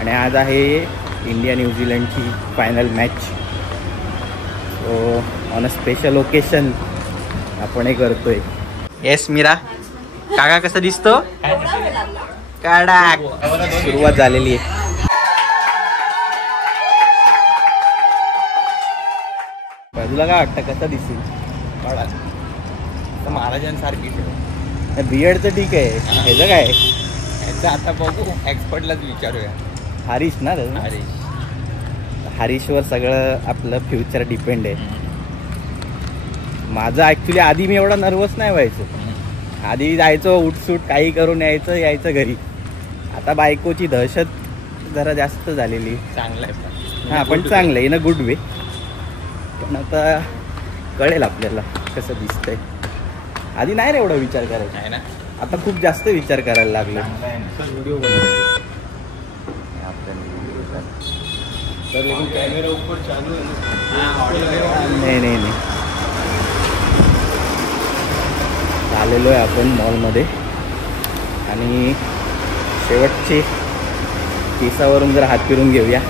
आणि आज आहे इंडिया न्यूझीलंडची final match. So on a special occasion आपण हे करतोय. येस मीरा काका कसं दिसतो? कडक सुरुवात झालेली आहे. तुला काय वाटतं कसं दिसेल? महाराजांसारखी बियर्डचं ठीक आहे, ह्याचं काय? ह्याचं आता बघू, एक्सपर्टलाच विचारूया. हरीश ना? हरीशवर सगळं आपलं फ्युचर डिपेंड आहे. माझं ॲक्च्युली आधी मी एवढा नर्वस नाही व्हायचो. आधी जायचो उठसूट काही करून यायचं घरी. आता बायकोची दहशत जरा जास्त झालेली. चांगलं आहे हां, पण चांगलं आहे इन अ गुड वे. पण आता कळेल आपल्याला कसं दिसतंय. आधी नाही रे एवढा विचार करायचा आहे ना, आता खूप जास्त विचार करायला लागलो. व्हिडिओ कॅमेरा ऊपर चालू आहे. नाही आलेलो आहे आपण मॉलमध्ये आणि शेवटचे केसावरून जर हात फिरून घेऊया.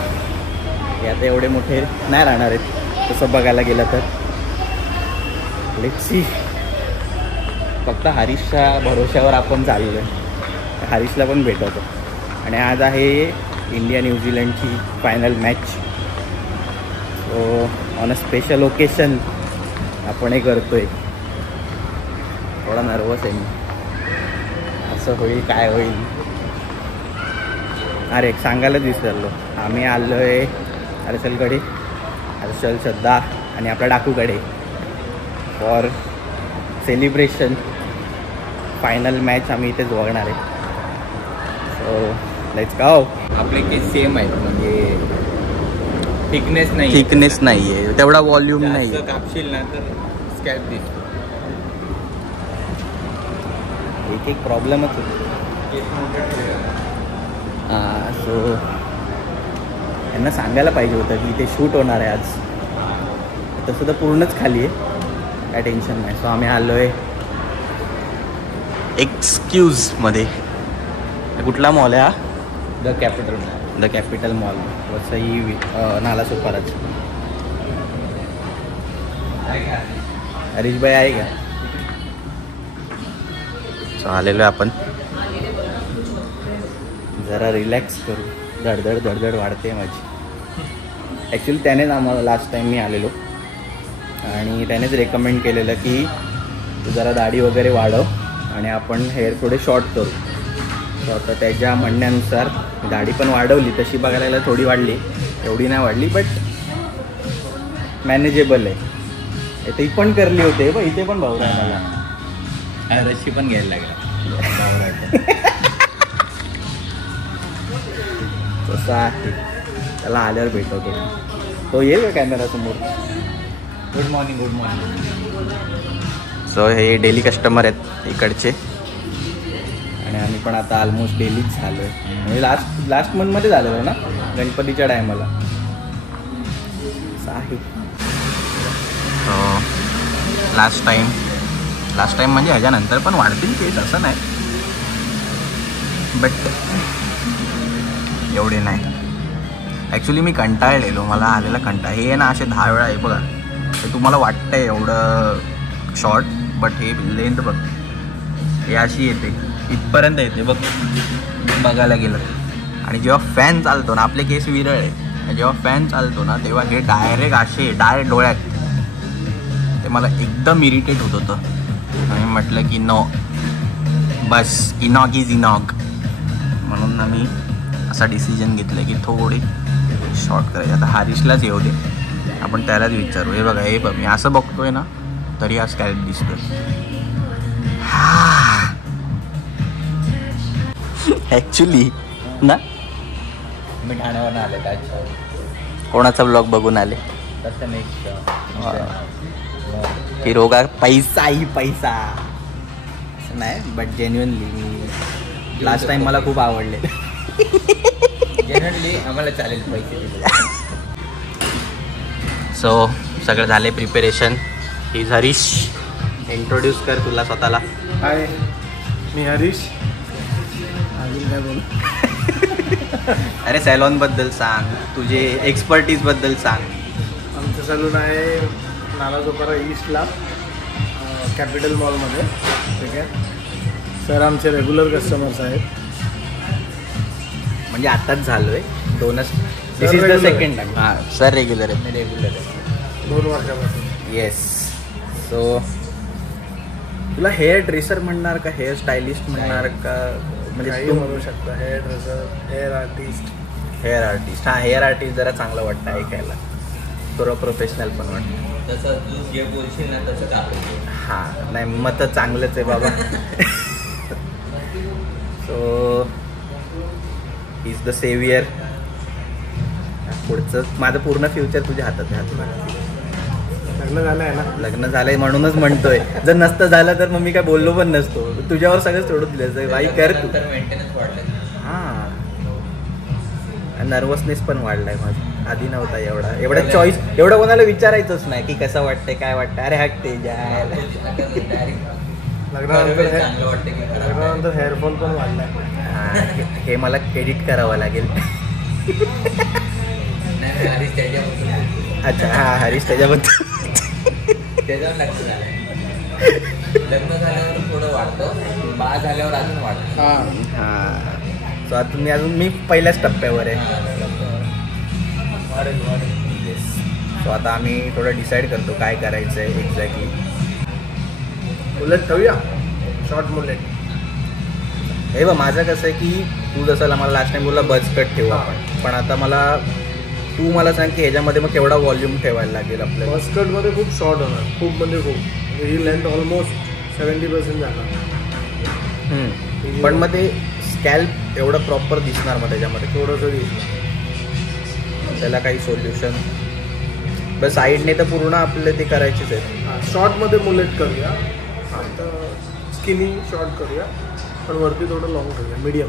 हे आता एवढे मोठे नाही राहणार आहेत तसं बघायला गेलं तर. Let's see. फक्त हरीशच्या भरोश्यावर आपण चाललो आहे. हरीशला पण भेटवतो. आणि आज आहे इंडिया न्यूझीलंडची final match. So on a special occasion आपण हे करतोय. थोडा नर्वस आहे मी, असं होईल काय होईल. अरे सांगायलाच विसरलो, आम्ही आलो आहे हर्षलकडे, हर्षल, श्रद्धा आणि आपल्या डाकूकडे फॉर सेलिब्रेशन. फायनल मॅच आम्ही इथेच बघणार आहे. So let's go. आपले केस सेम आहेत, म्हणजे थिकनेस नाही आहे, तेवढा व्हॉल्यूम नाही. कापशील ना तर स्कॅल्प दिसतो. एक प्रॉब्लेमच होतो. हां, सो यांना सांगायला पाहिजे होतं की इथे शूट होणार आहे आज. तसं तर पूर्णच खाली आहे, काय टेन्शन नाही. सो आम्ही आलो आहे एक्सक्यूजमध्ये. कुठला मॉल आहे हा? द कॅपिटल मॉल, वसई नालासोपाराच. हरीश भाई आहे का? सो आलेलो आहे आपण. जरा रिलॅक्स करू. धडधड वाढते माझी. ॲक्च्युली त्यानेच आम्हाला लास्ट टाईम मी आलेलो आणि त्यानेच रेकमेंड केलेलं की तू जरा दाढी वगैरे वाढव आणि आपण हेअर थोडे शॉर्ट करू. सो आता त्याच्या म्हणण्यानुसार दाढी पण वाढवली. तशी बघायला थोडी वाढली, एवढी नाही वाढली, बट मॅनेजेबल आहे. इथे पण करली होते बघ, इथे पण भाऊ आहे मला. रशी पण घ्यायला लागला. तसं आहे, त्याला आल्यावर भेटवतो. तो येईल का कॅमेरा समोर? Good morning. सो हे डेली कस्टमर आहेत इकडचे आणि आम्ही पण आता ऑलमोस्ट डेलीच झालो आहे. म्हणजे लास्ट मंथमध्ये झालेलो ना, गणपतीच्या टायमाला. असं आहे. लास्ट टाईम म्हणजे ह्याच्यानंतर पण वाढतील केस, असं नाही, बट एवढे नाही. ॲक्च्युली मी कंटाळलेलो, मला आलेला कंटाळा. हे ना असे 10 वेळा आहे बघा. हे तुम्हाला वाटतं आहे एवढं शॉर्ट, बट हे लेंथ बघ, हे अशी येते इथपर्यंत येते बघ बघायला गेलं. आणि जेव्हा फॅन चालतो ना, आपले केस विरळ आहे, जेव्हा फॅन चालतो ना तेव्हा हे डायरेक्ट डोळ्यात. ते मला एकदम इरिटेट होत होतं. आणि म्हटलं की नो, बस इनॉग इज इनॉग. म्हणून ना मी असा डिसिजन घेतलं की थोडे शॉर्ट करायचे. आता हरीशलाच येऊ दे, आपण त्यालाच विचारू. हे बघा, हे बघ, मी असं बघतोय ना तरी हा स्कॅल्प दिसतोय. ॲक्च्युली ना, मी ठाण्यावर आले. काय कोणाचा ब्लॉग बघून आले? तसं नाही की रोगा पैसा असं नाही, but genuinely me last time मला खूप आवडले. जेन्युअनली आम्हाला चालेल पैसे. सो सगळं झाले प्रिपरेशन. इज हरीश. इंट्रोड्यूस कर तुला स्वतःला. हाय, मी हरीश. अजून काय बोलू? अरे सॅलॉन बद्दल सांग, तुझे एक्सपर्टीज बद्दल सांग. आमचं सलून आहे नालासोपारा ईस्टला, कॅपिटल मॉलमध्ये. ठीक आहे सर, आमचे रेग्युलर कस्टमर्स आहेत. म्हणजे आताच झालोय, दोनच. दिस Sir, is the regular second time. हां सर रेग्युलर आहे. मी रेग्युलर आहे. 2 वर्षापासून. येस. सो तुला हेअर ड्रेसर म्हणणार का हेअर स्टायलिस्ट म्हणणार का, म्हणजे काही तू म्हणू शकता. Hair dresser, hair artist. Hair artist. हां हेअर आर्टिस्ट जरा चांगलं वाटतं ऐकायला, थोडं प्रोफेशनल पण वाटतं. तसं तू जे बोलशील ना तसं चालेल. हां नाही मग तर चांगलंच आहे बाबा. So is the saviour. पुढचं माझं पूर्ण फ्युचर तुझ्या हातात आहे. लग्न झालं आहे ना? लग्न झालंय म्हणूनच म्हणतोय. जर नसतं झालं तर मग मी काय बोललो पण नसतो. तुझ्यावर सगळं सोडून दिलं बाई, कर तू. नंतर मेंटेनन्स वाढलं. हां नर्वसनेस पण वाढलाय माझा, आधी नव्हता एवढा चॉईस. एवढं कोणाला विचारायचंच नाही की कसं वाटतंय काय वाटतं. अरे हट ते जायला. लग्नानंतर चांगलं वाटतं की खराब. लग्नानंतर हेअरफॉल पण वाढला आहे. हां हे मला एडिट करावं लागेल. नाही हरीश त्याच्याबद्दल. अच्छा हां हरीश त्याच्याबद्दल. त्याच्यावर लक्ष झालं. लग्न झाल्यावर थोडं वाढतं, बाळ झाल्यावर अजून वाढतं. हां सो आता मी पहिल्याच टप्प्यावर आहे. वाढेल. येस. सो आता आम्ही थोडं डिसाईड करतो काय करायचं आहे एक्झॅक्टली. मुलेट ठेवूया, शॉर्ट मुलेट. हे बघ माझं कसं आहे की तू जसं मला लास्ट टाइम बोलला बज कट ठेवू आपण, पण आता तू मला सांग की ह्याच्यामध्ये मग केवढा व्हॉल्यूम ठेवायला लागेल आपल्याला. बसकटमध्ये खूप शॉर्ट होणार, खूप म्हणजे खूप. ही लेंथ ऑलमोस्ट 70% जाणार. पण मग ते स्कॅल्प एवढं प्रॉपर दिसणार मग त्याच्यामध्ये थोडंसं दिसणार. त्याला काही सोल्युशन. बस साईडने तर पूर्ण आपल्याला ते करायचेच आहे. हां शॉर्टमध्ये मुलेट करूया. आता स्किनी शॉर्ट करूया, पण वरती थोडं लॉंग करूया, मीडियम.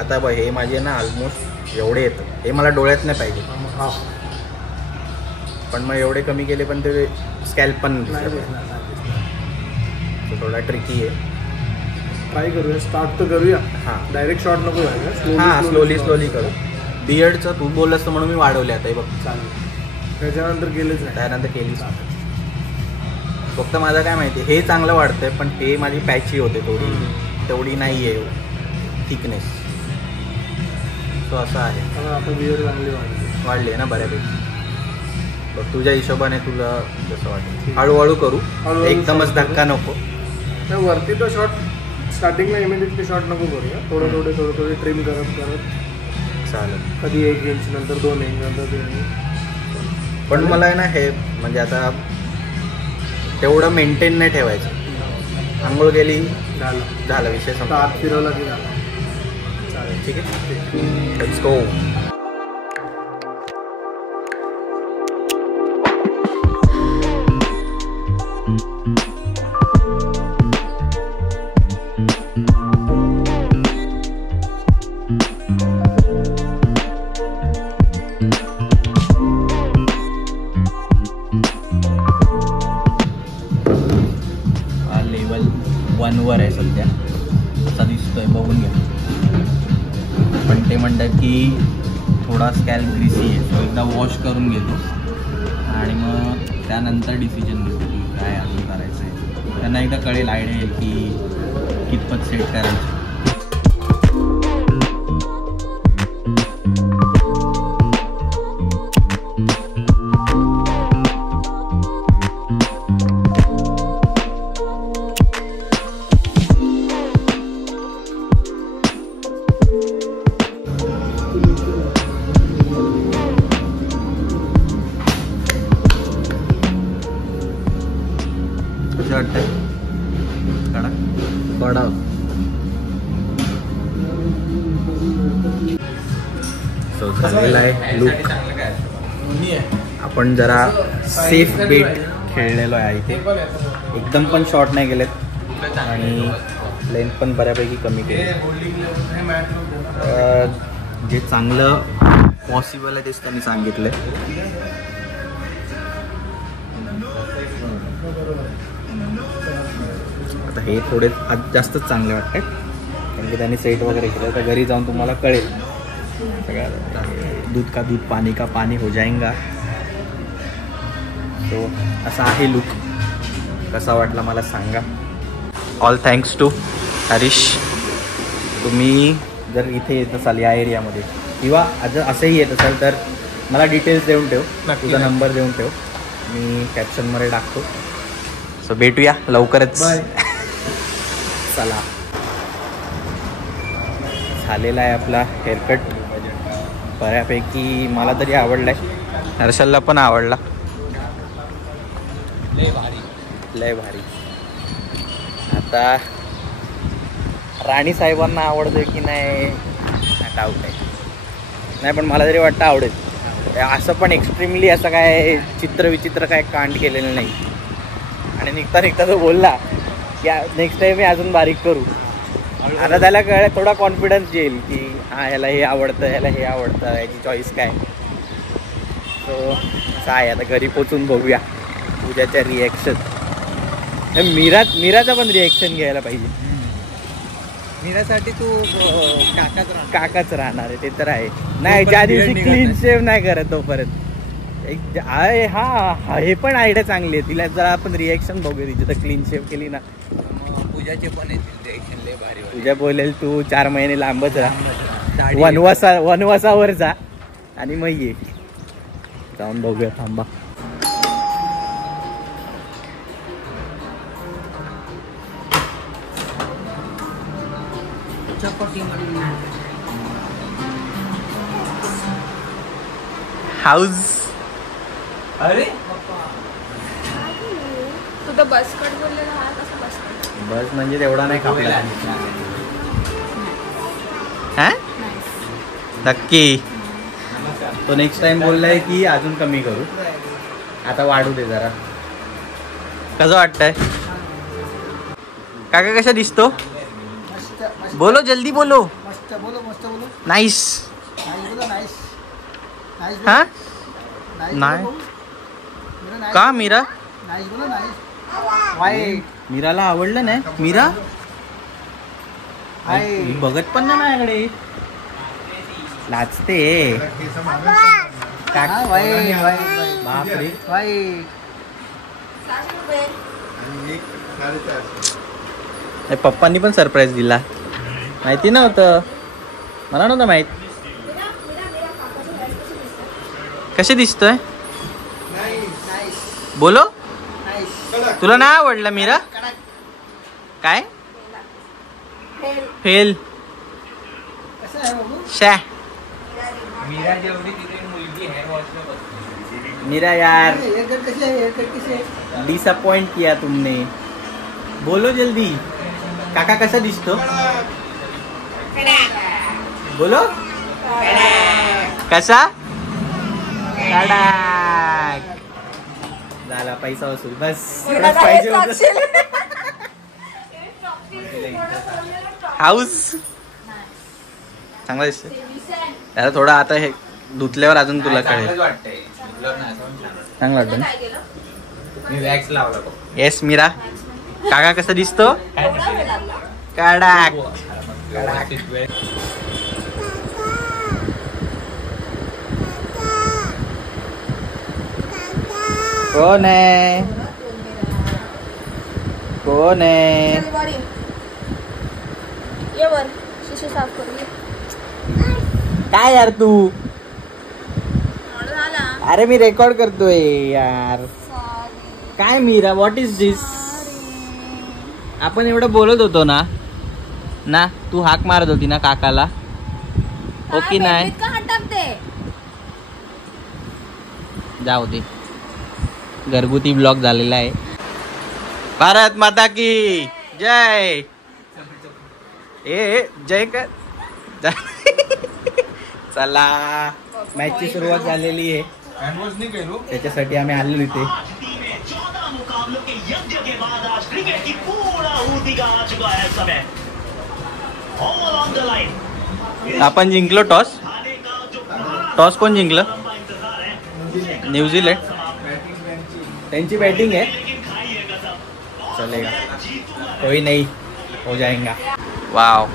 आता बघ हे माझे ना ऑलमोस्ट एवढे येतं, हे मला डोळ्यात नाही पाहिजे. हां पण मग एवढे कमी केले पण ते स्कॅल्प पण नाही दिसलं. दिसणार. तो थोडा ट्रिकी आहे. ट्राय करूया, स्टार्ट तर करूया. हां डायरेक्ट शॉर्ट नको व्हायला. हां स्लोली करू. बियर्डचं तू बोललंस तर म्हणून मी वाढवले आता हे बघ. चालेल. त्याच्यानंतर केलेच नाही. त्यानंतर केलीच. फक्त माझं काय माहिती हे चांगलं वाटतंय, पण हे माझी पॅची होते थोडी, तेवढी नाही आहे थिकनेस. सो असं आहे. कारण आता बिअर चांगली वाढली आहे ना बऱ्यापैकी. बघ तुझ्या हिशोबाने तुला जसं वाटेल हळूहळू करू, हळूहळू एकदमच start धक्का नको. तर वरती तर शॉर्ट स्टार्टिंगला इमिडिएटली शॉर्ट नको करूया. थोडे ट्रिम करत चालेल. कधी 1 इंच, नंतर 2 इंच, नंतर 3 इंच. पण मला आहे ना हे म्हणजे आता तेवढं मेंटेन नाही ठेवायचं. आंघोळ गेली झालं विषय आता संपला. आत फिरवला की झाला. चालेल. ठीक आहे, लेट्स गो. लेवल 1वर आहे सध्या, असा दिसतोय, बघून घ्या. पण ते म्हणतात की थोडा स्कॅल्प ग्रीसी आहे, तो एकदा वॉश करून घेतो आणि मग त्यानंतर डिसिजन घेतो की काय अजून करायचं आहे. त्यांना एकदा कळेल, आयडिया येईल की कितपत सेट करायचं. वाटतंय कडा सो झालेला आहे लुक. चांगलं काय असतं. आपण जरा सेफ बेट खेळलेलो आहे इथे. एकदम पण शॉर्ट नाही गेलेत आणि लेंथ पण बऱ्यापैकी कमी केली. जे चांगलं पॉसिबल आहे तेच त्यांनी सांगितलं. आता हे थोडे आज जास्तच चांगले वाटते कारण की त्यांनी सेट वगैरे केलं, तर घरी जाऊन तुम्हाला कळेल सगळं दूध का दूध पाणी का पाणी हो जाएगा. तो असा आहे लुक. कसा वाटला मला सांगा. All thanks to Harish. तुम्ही जर इथे येत असाल या एरियामध्ये किंवा असंही येत असाल तर मला डिटेल्स देऊन ठेव. तुझा नंबर देऊन ठेव. मी कॅप्शनमध्ये टाकतो. सो भेटूया लवकरच. चला झालेला आहे आपला हेअरकट. बऱ्यापैकी मला तरी आवडलाय. हर्षलला पण आवडला. लय भारी. आता राणी साहेबांना आवडतोय की नाही डाऊट आहे. नाही पण मला तरी वाटतं आवडेल. असं पण एक्स्ट्रीमली असं काय चित्रविचित्र काय कांड केलेलं नाही. आणि निघता निघता तो बोलला की नेक्स्ट टाइम मी अजून बारीक करू. आता त्याला कळलं थोडा कॉन्फिडन्स येईल की हां ह्याला हे आवडतं ह्याला हे आवडतं याची चॉईस काय. सो काय आता घरी पोचून बघूया पूजाच्या रिॲक्शन. मीराचा पण रिॲक्शन घ्यायला पाहिजे. मीरासाठी तू काकाच राहणार आहे ते तर आहे. नाही ज्या दिवशी क्लीन शेव नाही करत तोपर्यंत हा हे पण आयडिया चांगली आहे. तिला जरा आपण रिॲक्शन बघूया तिची. तर क्लीन शेव केली ना पूजाचे पण येतील रिॲक्शन लय भारी. पूजा बोलेल तू 4 महिने लांबच राहा. वनवासावर जा आणि मग ये. जाऊन बघूया थांबा. हाऊस. अरे तू तर बस कट बोललेला हा कसा बस कट. बस म्हणजे तेवढा नाही कापला. हा नक्की. तो नेक्स्ट टाइम बोललाय की अजून कमी करू. आता वाढू दे जरा. कसं वाटतंय काका? कशा दिसतो? बोलो जल्दी बोलो. मस्त बोलो मस्त बोलो. नाईस. नाईस. हा नाही का मीरा? नाईस बोलो नाईस. मीराला आवडलं नाही. मीरा ही बघत पण नाही माझ्याकडे. लाजते. बापरे. पप्पांनी पण सरप्राईज दिला. माहिती नव्हतं. मला नव्हतं माहित. कसे दिसतोय बोलो? तुला नाही आवडला मीरा? काय फेल? शॅ मीरा जेवढी तिथे मुलगी हेअर वॉशला बसली. मीरा यार डिसअपॉइंट किया तुमने. बोलो जल्दी. काका कसा दिसतो बोलो? कसा? झाला पैसा वसूल. बस पाहिजे हाऊस. चांगला दिसतो त्याला. थोडं आता हे धुतल्यावर अजून तुला कळेल. चांगलं वाटतं ना. मी वॅक्स लावला. येस मीरा. काका कसा दिसतो? कडक. कोण आहे? कोण आहे? ये वर शिशी साफ करू. काय यार तू? झाला. अरे मी रेकॉर्ड करतोय यार. काय मीरा व्हॉट इज दिस? आपण एवढं बोलत होतो ना. तू हाक मारत होती ना काकाला. हो की नाही? जाऊ दे. घरगुती ब्लॉग झालेला आहे. भारत माता की जय. जय कर. चला मॅचची सुरुवात झालेली आहे. त्याच्यासाठी आम्ही आलेलो इथे. आपण जिंकलो टॉस. कोण जिंकलं? न्यूझीलंड. त्यांची बॅटिंग आहे. चलेगा कोई नहीं हो जाएगा. Wow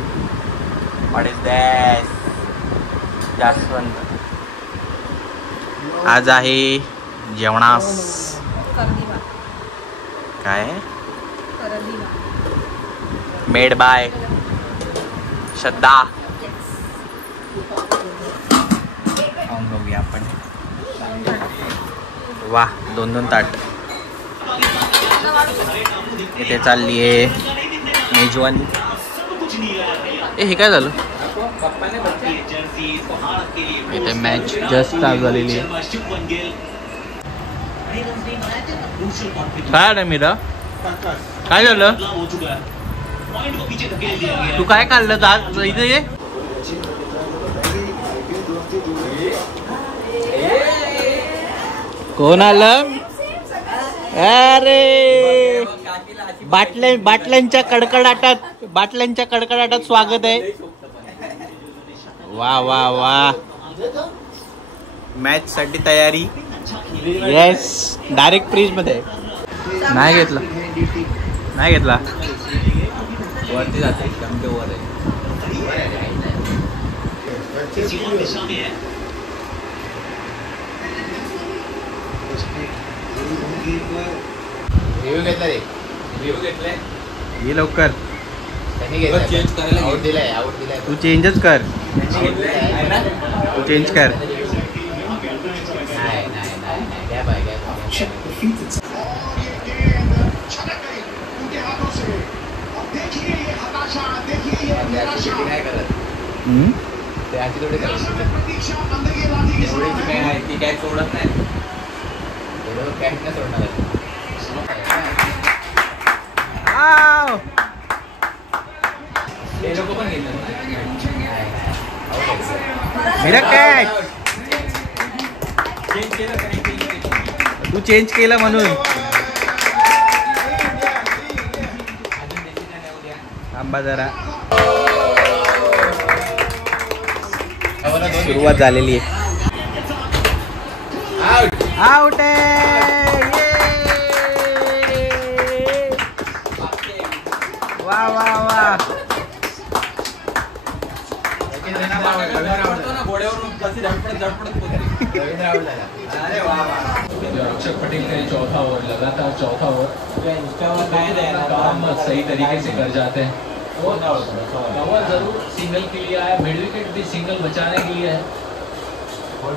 what is that? जास्वंत. आज आहे जेवणास करदी भात. काय करदी भात. Made by Shraddha. खाऊन बघूया आपण. वा 2-2 ताट. इथे चालली आहे मेजवानी. हे काय झालं? इथे मॅच जस्ट चालू झालेली आहे. काय रे मीरा, काय झालं? तू काय काढलं आज इथे? ये कोण आलं? अरे बाटल्यांच्या कडकडाटात स्वागत आहे. वा वा वा. मॅच साठी तयारी. येस. डायरेक्ट फ्रीज मध्ये. नाही घेतला वरती जाते शंभर वर आहे. रिव्ह्यू घेतलाय. ये लवकर. चेंज करायला तू चेंजच कर. तू चेंज कर. ती काय सोडत नाही. हे लोक पण कॅच. तू चेंज केलं म्हणून. थांबा जरा. सुरुवात झालेली आहे. आउट आहे. वा वा वा. अक्षर पटेल का ये चौथा ओवर, लगातार चौथा ओवर काम सही तरीके से कर जाते हैं. कवर जरूर सिंगल के लिए आया, मिड विकेट भी सिंगल बचाने के लिए है.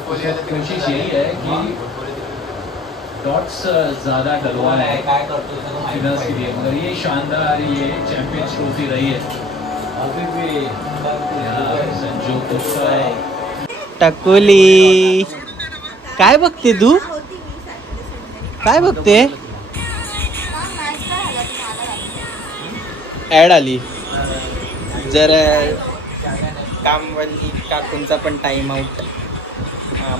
कोशिश यही है कि डॉट्स ज़्यादा डलवाए स्पिनर्स के लिए, मगर ये शानदार ये चैंपियंस ट्रॉफी रही है. अभी भी संजू गुप्ता है. टकुली काय बघते तू? काय बघते? ऍड आली. जर कामवाली काकूंचा पण टाइम आउट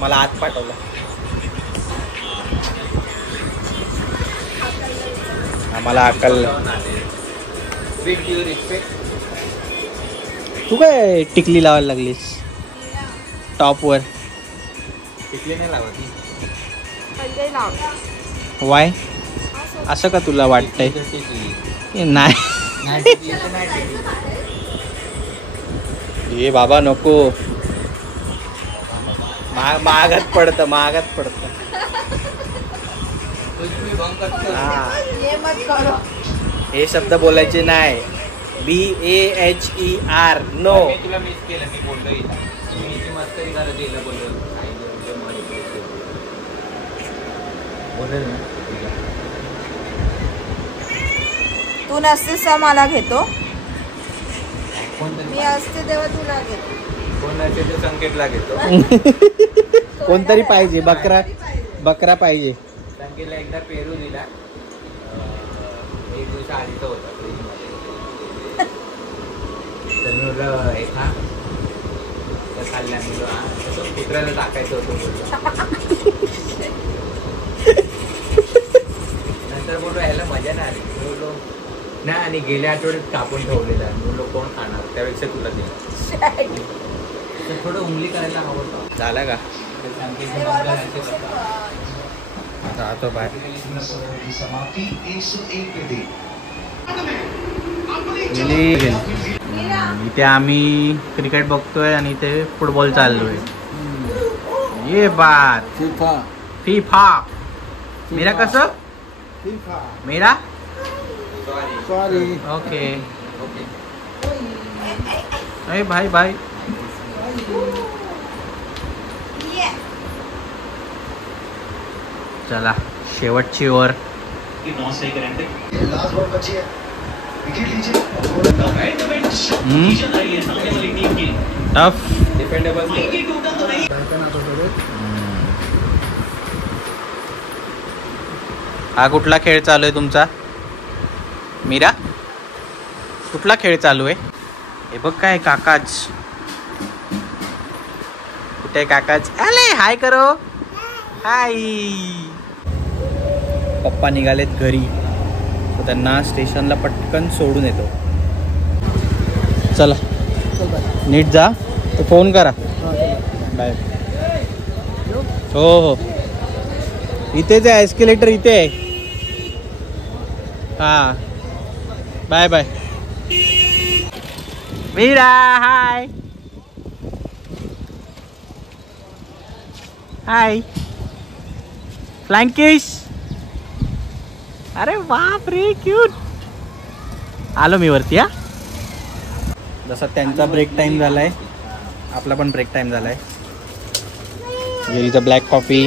मला आत पाठवला. आम्हाला अकल. तू काय टिकली लावायला लागलीस टॉपवर? टिकली नाही लावत. पहिले लाव. वाय असं का तुला वाटतंय? नाही हे बाबा नको. महागात पडतं. हे शब्द बोलायचे नाही. BAHER no. मी तुला मिस केलं. मी बोललो मी मस्करी करत येईल बोललो. तू नसतेस तर मला घेतो. मी असते तेव्हा तुला घेतो. कोणाचे ते संकेतला घेतो. कोणतरी पाहिजे. बकरा पाहिजे. संकेतला एकदा पेरू दिला. 1 दिवसा आधीचा होता फ्रीजमध्ये. तर मी बोललं हे खा. तर खाल्ल्या मी कुत्र्याला टाकायचं होतं. नंतर बोललो ह्याला मजा नाही आली. बोललो नाही. आणि गेल्या आठवड्यात कापून ठेवलेला. बोललो कोण खाणार, त्यापेक्षा तुला दिला. थोडं उंगली करायला हवं. झाला का? जातो बाहेर. इथे आम्ही क्रिकेट बघतोय आणि इथे फुटबॉल चाललोय. ये बात. फीफा. फीफा. मेरा कसं? फीफा. मेरा? सॉरी. ओके. अरे भाई भाई. चला शेवटची ओव्हर. टफ. डिपेंडेबल. हा कुठला खेळ चालू आहे तुमचा? मीरा, कुठला खेळ चालू आहे? हे बघ काय काकाच. कुठे काकाच? आले हाय करो. हाय. पप्पा निघालेत घरी, तर त्यांना स्टेशनला पटकन सोडून येतो. चला नीट जा, तो फोन करा. बाय. हो हो, इथेच आहे एस्केलेटर, इथे आहे. हा बाय बाय. मीरा हाय. हाय फ्लँकिश. अरे बाप रे क्यूट. आलो मी वरती. हा, जसा त्यांचा ब्रेक टाइम झालाय, आपला पण ब्रेक टाइम झालाय. गेलीचं ब्लॅक कॉफी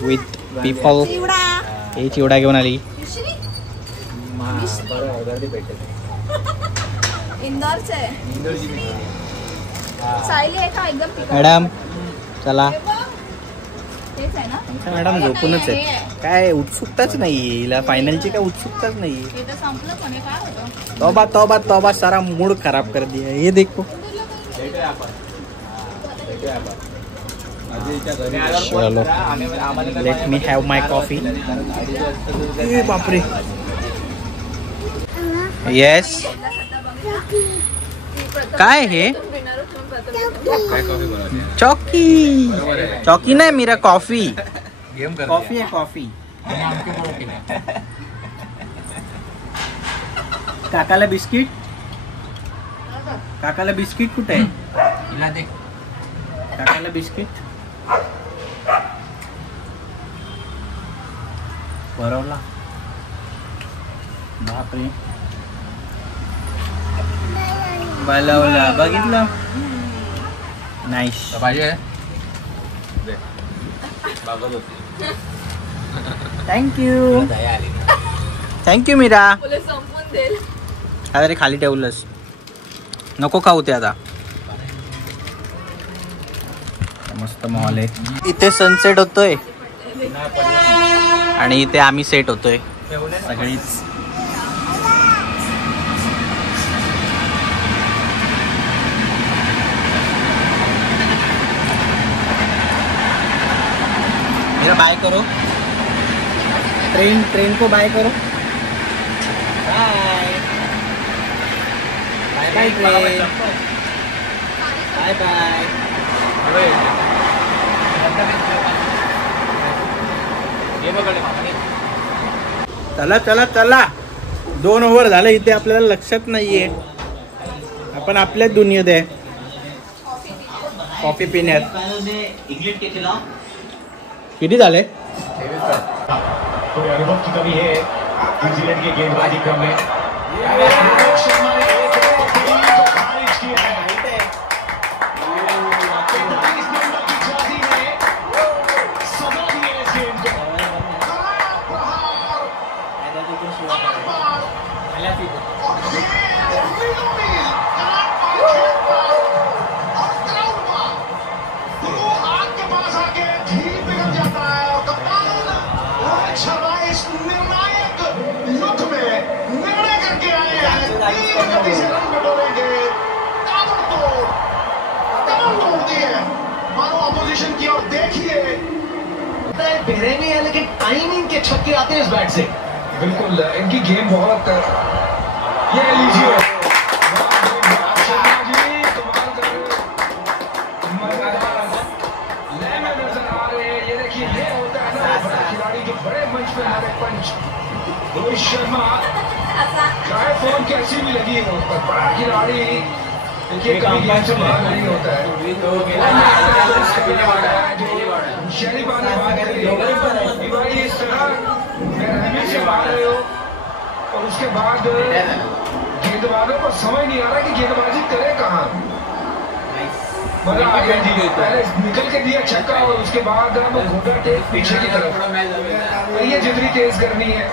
विथ पीपल. हे चिवडा घेऊन आली. इंदोरच आहे. सायली आहे का एकदम पिकअप? मॅडम चला. तेच आहे ना? मॅडम झोपूनच आहे. काय उत्सुकताच नाही हिला, फायनलची काय उत्सुकताच नाही. ते तर संपलं पण हे काय होतं? तोबा तोबा तोबा, सारा मूड खराब कर दिया. ये देखो. चलो let me have my coffee. बापरे. येस. काय हे? चॉकी. चॉकी नाही मीरा, कॉफी. कॉफी आहे कॉफी. काकाला बिस्किट. काकाला बिस्किट कुठे आहे? काकाला बिस्किट बरवला. बापरे. बलवला. बघितलं. नाईस. पाहिजे. थँक्यू. थँक्यू मीरा. संपून देईल. अरे खाली ठेवलंस, नको खाऊ ते आता. मस्त मॉल आहे. इथे सनसेट होतोय आणि इथे आम्ही सेट होतोय सगळीच. मेरा बाय करो. ट्रेन को बाय करो. Bye bye bye train. Bye bye. चला चला चला. 2 ओव्हर झालं. इथे आपल्याला लक्षात नाहीये, आपण आपल्याच दुनियेत आहे कॉफी पिण्यात. किती झाले? थोड़े अनुभव की कमी है न्यूजीलैंड के गेंदबाजी क्रम में. की और देखिए बेरहमी है, लेकिन टाइमिंग के छक्के आते हैं इस बैट से. बिल्कुल इनकी गेम बहुत. ये लीजिए नजर आ रहे हैं. ये देखिए, ये होता है ना बड़ा खिलाड़ी जो बड़े मंच पे मारे पंच. रोहित शर्मा चाहे फॉर्म कैसी भी लगी हो, पर बड़ा खिलाड़ी देखिए कभी गेम से बाहर नहीं होता है. शरीफा ने बात करी कि भाई इस तरह बेरहमी से मार रहे हो और उसके बाद गेंदबाजों को समझ नहीं आ रहा कि गेंदबाजी करे कहाँ। मजा आ गया जी, पहले निकल के दिया छक्का और उसके बाद अब घोड़ा टेक पीछे की तरफ। ये जितनी तेज करनी है।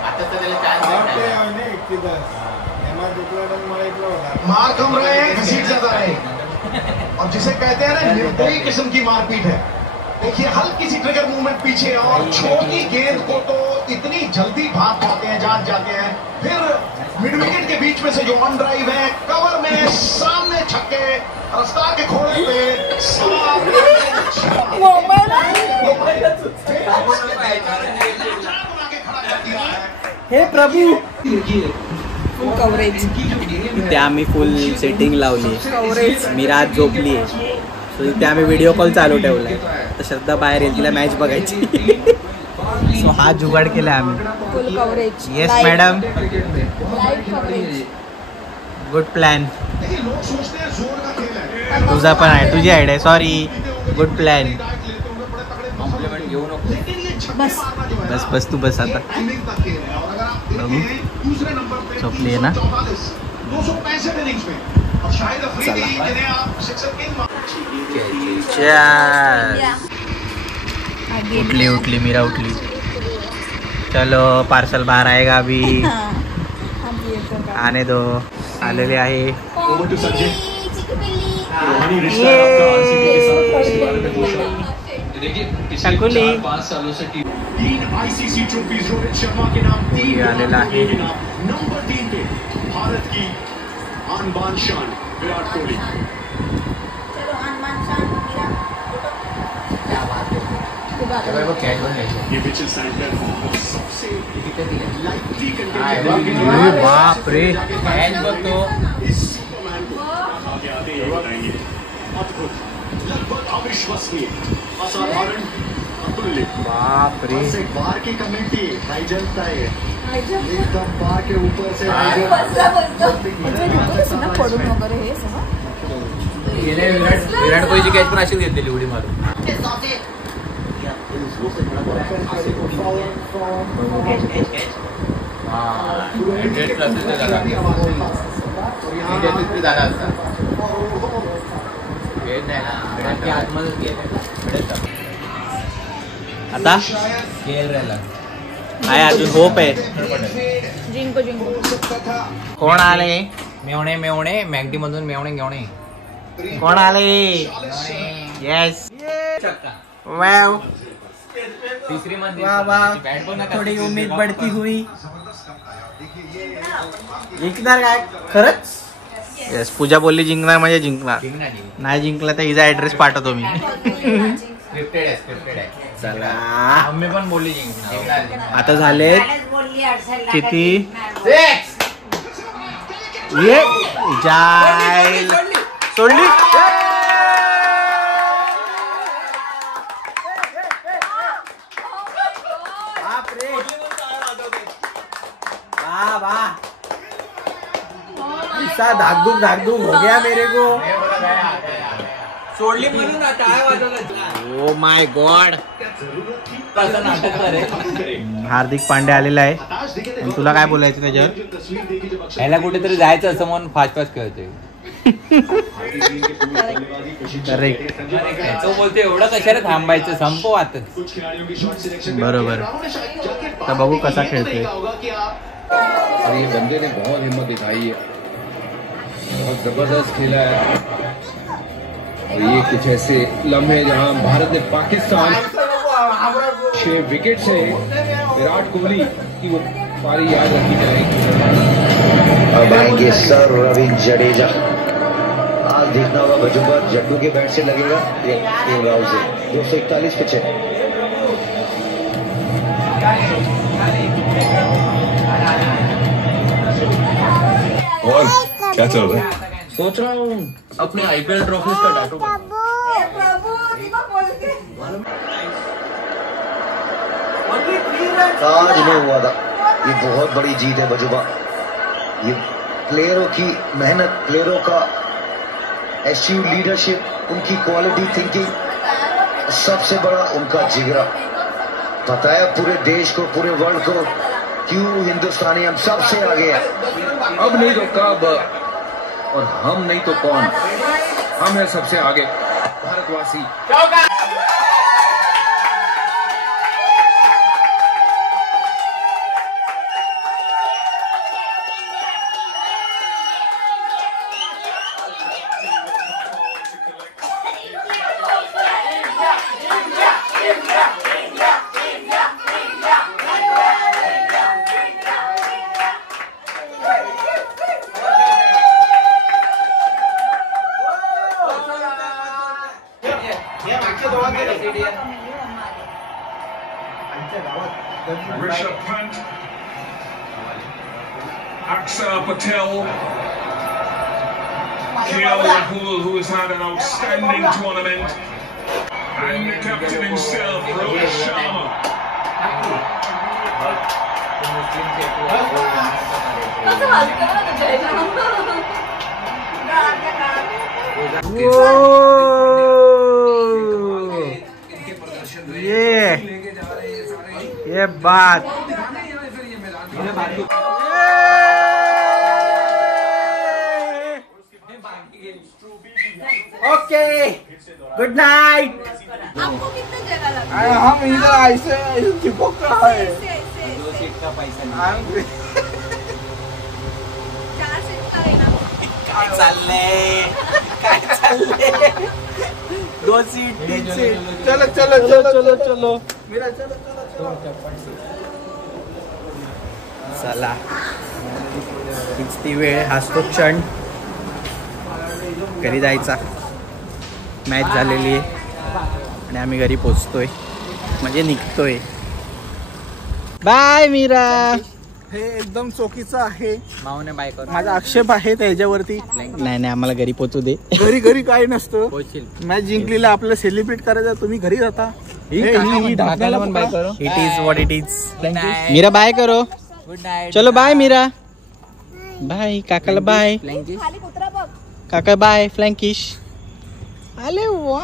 मार कम रहे हैं, घसीट ज्यादा रहे, और जिसे कहते हैं ना निर्दयी किस्म की मारपीट है। देखिए हल्की सी ट्रिगर मूवमेंट पीछे और छोटी गेंद को तो इतनी जल्दी भाग जाते हैं, जान जाते हैं। फिर मिड विकेट के बीच में से जो ऑन ड्राइव है, कवर में सामने छक्के, रफ्तार के घोड़े पे हे प्रभु, कव्हरेज इथे आम्ही फुल सेटिंग लावली, मी रात झोपली आहे, सो इथे आम्ही व्हिडिओ कॉल चालू ठेवलाय. तर श्रद्धा बाहेर येईल, तिला मॅच बघायची. सो हा जुगाड केलाय आम्ही. Full coverage. Yes madam, light coverage. Good plan. तुझा पण आहे, तुझी idea. Sorry, good plan. Compliment घेऊ नको. बस बस बस तू बस आता. बघू झोपली आहे ना. 265 इनिंग्स में और शाहिद अफरीदी जिन्हें आप सिक्सर किंग उठली उठली, मीरा उठली. चलो पार्सल बाहर आएगा अभी, आने दो. आलेले आहे. शकुली 3 आईसीसी ट्रॉफीज रोहित शर्मा के नाम, 3 आलेला आहे. नंबर 3 पे भारत की आन बान शान विराट कोहली. ये पिचेस सेंटर सबसे लाइटली कंटेंट. बाप रे, मॅच बघतो. इस सुपरमैन को आगे आते ही बताएंगे. अद्भुत, लगभग अविश्वसनीय, असाधारण, अतुल्य. बाप रे. बस एक बार की कमेंटी हाई जंप था ये, एकदम बार के ऊपर से हाई जंप. पडून वगैरे हे सगळं विराट कोहलीची कॅच पण अशीच घेतलेली उडी मारून. आता केएल राहिला. आहे, अजून होप आहे. जिंको कोण आले? मेवणे मेवणे मॅगडी मधून मेवणे घेवणे. कोण आले? येस, वाव, तिसरी मध्ये वाह वाह, थोडी उम्मीद बढ़ती हुई. जिंकणार काय खरंच? येस, पूजा बोलली जिंकणार म्हणजे जिंकणार. नाही जिंकलं तर हिचा ऍड्रेस पाठवतो मी. स्क्रिप्टेड आहे. चला, मम्मी पण बोलली जिंकणार. आता झाले किती? ये जाईल, सोडली. धाकधूक धाकधूक हो गया मेरे को. सोडली म्हणून टाळ्या वाजवल्या. Oh my God. कसं नाटक करे. हार्दिक पांडे आलेला आहे. आणि तुला काय बोलायचं त्याच्यावर? ह्याला कुठेतरी जायचं असं म्हणून फास्ट फास्ट खेळतोय. करेक्ट. तो बोलतो एवढं कशाला थांबायचं, संपव आता. बरोबर. तर बघू कसा खेळतोय. और ये बंदे ने बहुत हिम्मत दिखाई है, बहुत जबरदस्त खेला है. और ये कुछ ऐसे लम्हे जहां भारत ने पाकिस्तान 6 विकेट से विराट कोहली की वो पारी याद रखी जाएगी. अब आएंगे सर रविंद्र जडेजा. आज देखना होगा भजुबा जड्डू के बैट से लगेगा या केएल राहुल से. 241 पिच है. और क्या चल रहा है? सोच रहा हूँ अपने आईपीएल ट्रॉफीज का डाटो. आज नहीं हुआ था, ये बहुत बड़ी जीत है भजुबा. ये प्लेयरों की मेहनत, प्लेयरों का एचीव लीडरशिप, उनकी क्वालिटी थिंकिंग सबसे बड़ा उनका जिगरा। पता है पूरे देश को, पूरे वर्ल्ड को क्यों हिंदुस्तानी हम सबसे आगे है। अब नहीं तो कब, और हम नहीं तो कौन, हम है सबसे आगे, भारतवासी। Rishabh Pant, Akshar Patel, KL Rahul, who has had an outstanding tournament, and the captain himself, Rohit Sharma. ये बात ओके, गुड नाइट। आपको कितना जगह लगा? हम इधर ऐसे ऐसे चिपक रहा है। दो सीट का पैसा नहीं। 4 सीट का आहे ना? काय चाललंय 2 सीट 3 सीट। चलो चलो चलो चलो चलो मेरा चलो चलो चला, हीच ती वेळ, हाच तो क्षण, घरी जायचा। मॅच झालेली आहे आणि आम्ही घरी पोचतोय, म्हणजे निघतोय। बाय मीरा। हे एकदम चुकीचं आहे, माऊने बाय कर, माझा आक्षेप आहे त्याच्यावरती। नाही आम्हाला घरी पोचू दे। घरी घरी काय नसतं, पोहोचील। मॅच जिंकलेला आपलं सेलिब्रेट करायचं, तुम्ही घरी जाता। ढाकायला पण बाय करो। It is what it is. Meera bye करो। Good night. चलो बाय मीरा, बाय काकाला बाय। खाली कुत्रा बघ। काका बाय फ्लँकिश। अरे वा।